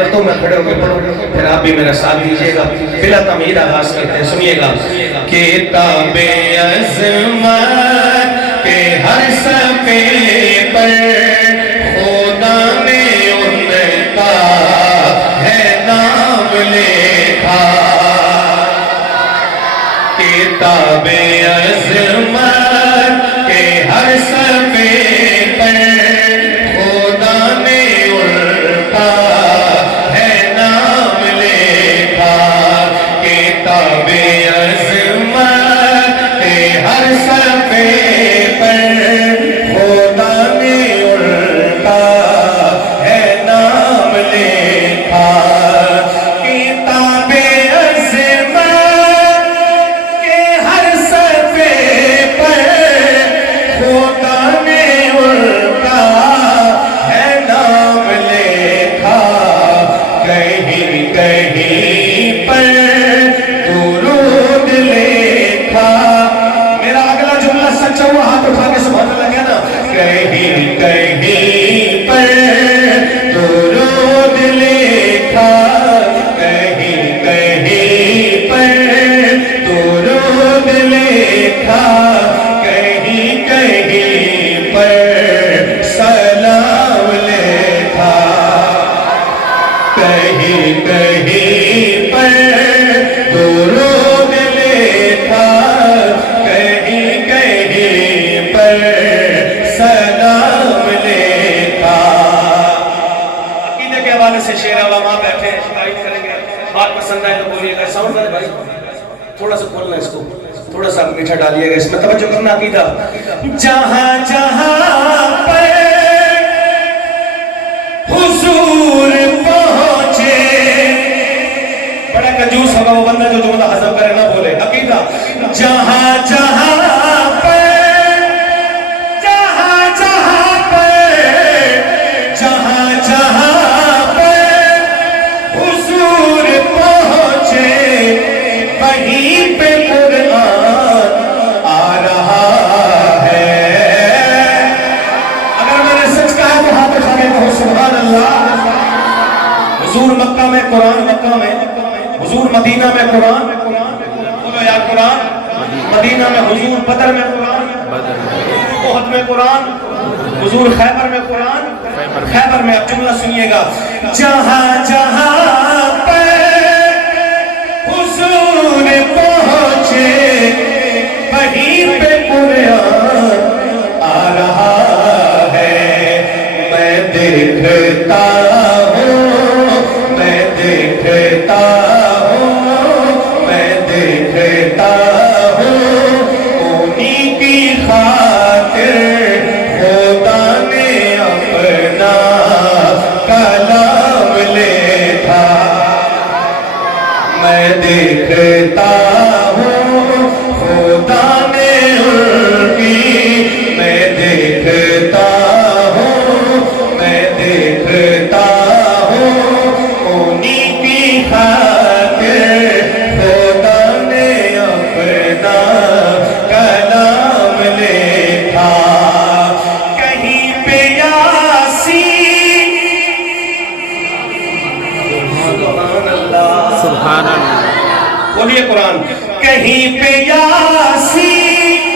کرتا ہوں میں کھڑے ہو کے پڑھوں پھر آپ بھی میرا ساتھ دیجئے گا بلا تمہید آغاز کرتے ہیں سنیے گا کتاب عظمت کے ہر صفحے پر خدا نے ان کا ہے نام لکھا کتاب عظمت کے ہر صفحے پر خدا نے ان کا ہے نام لکھا کتاب عظمت کے ہر صفحے پر خدا نے ان کا ہے نام لکھا کتاب تھوڑا سا کھولنا اس کو تھوڑا سا میٹھا ڈالیے گا اس میں توجہ کرنا عقیدہ جہاں جہاں پر حضور پہنچے بڑا کنجوس ہوگا وہ بندہ جو جملہ حضر کرے نہ بولے عقیدہ جہاں جہاں حضور مکہ میں قرآن مکہ میں حضور مدینہ میں قرآن بولو یا قرآن مدینہ میں حضور بدر میں قرآن احد میں قرآن حضور خیبر میں قرآن خیبر میں اب جملہ سنیے گا جہاں جہاں پر حضور پہنچے وہیں پہ قرآن آ رہا ہے میں دیکھتا دیکھتا ہوں خدا نے ان کی میں دیکھتا ہوں انہی کی خاطر خدا نے اپنا کلام لکھا کہیں پہ یاسین سبحان اللہ بولیے قرآن کہیں پہ یاسین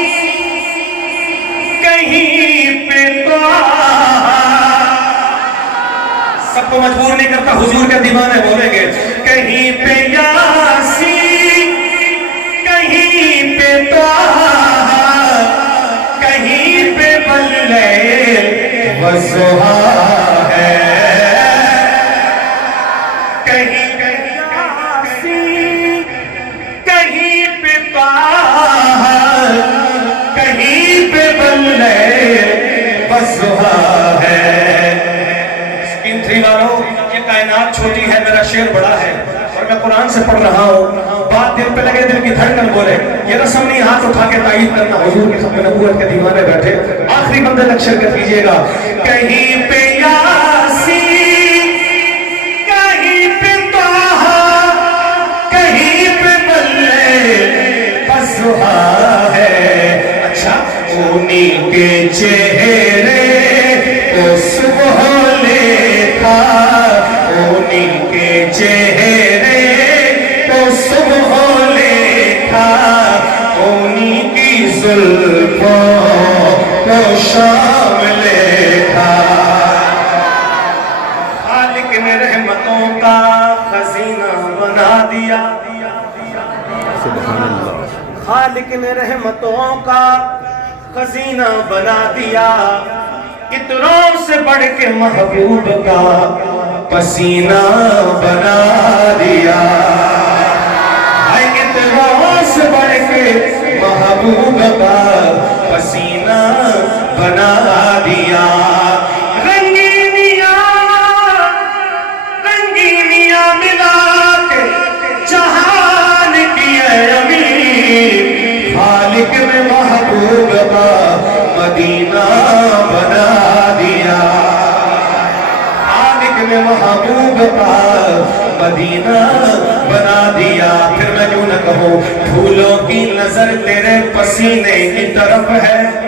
کہیں پہ طٰہٰ سب کو مجبور نہیں کرتا حضور کے دیوانے بولیں گے کہیں پہ یاسین کہیں پہ طٰہٰ کہیں پہ واللیل والضحیٰ ہے کہیں یہ کائنات چھوٹی ہے میرا شعر بڑا ہے اور میں قرآن سے پڑھ رہا ہوں بات دل پہ لگے دل کی دھڑکن بولے یہ رسم نہیں ہاتھ اٹھا کے تائید کرنا حضور کی ختم نبوت کے دیوانے بیٹھے آخری بندے تک شرکت کیجئے گا کہیں پہ یاسین کہیں پہ طٰہٰ کہیں پہ واللیل والضحیٰ ہے اچھا انہی کے چہرے کو صبح لکھا انہی نے رحمتوں کا خزینہ بنا دیا، سبحان اللہ، خالق نے رحمتوں کا خزینہ بنا دیا، عطروں سے بڑھ کے محبوب کا پسینہ بنا دیا، عطروں سے بڑھ کے محبوب کا پسینہ بنا دیا، رنگینیاں ملا کے جہان کی امیر، خالق نے محبوب کا مدینہ بنا دیا، خالق نے محبوب کا مدینہ بنا دیا۔ پھر میں کیوں نہ کہوں، پھولوں کی نظر تیرے پسینے کی طرف ہے،